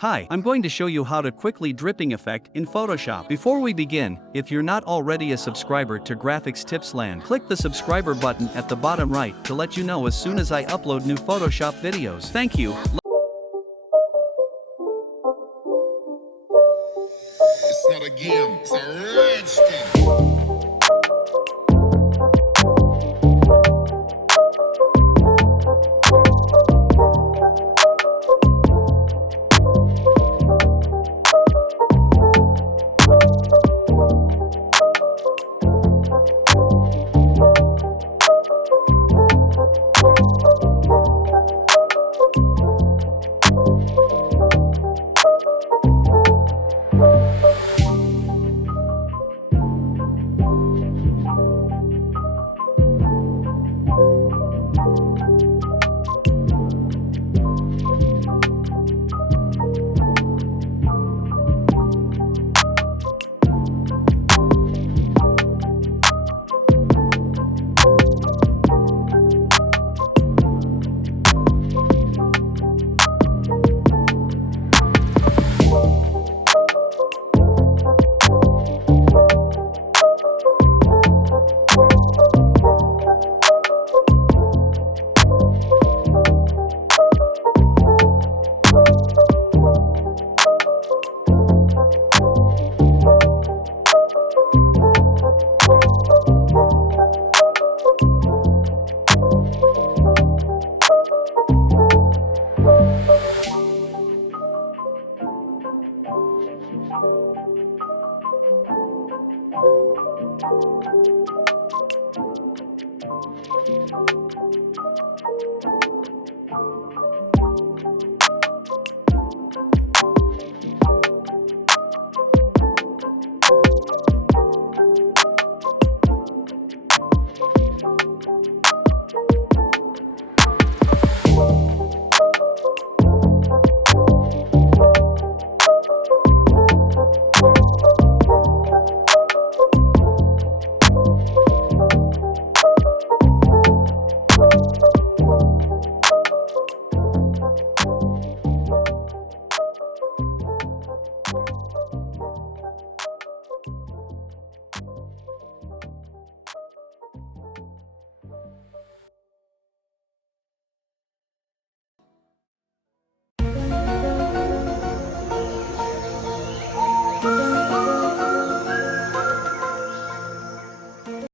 Hi, I'm going to show you how to quickly dripping effect in Photoshop. Before we begin, if you're not already a subscriber to Graphics Tipsland, click the subscriber button at the bottom right to let you know as soon as I upload new Photoshop videos. Thank you. It's not a game, it's a rich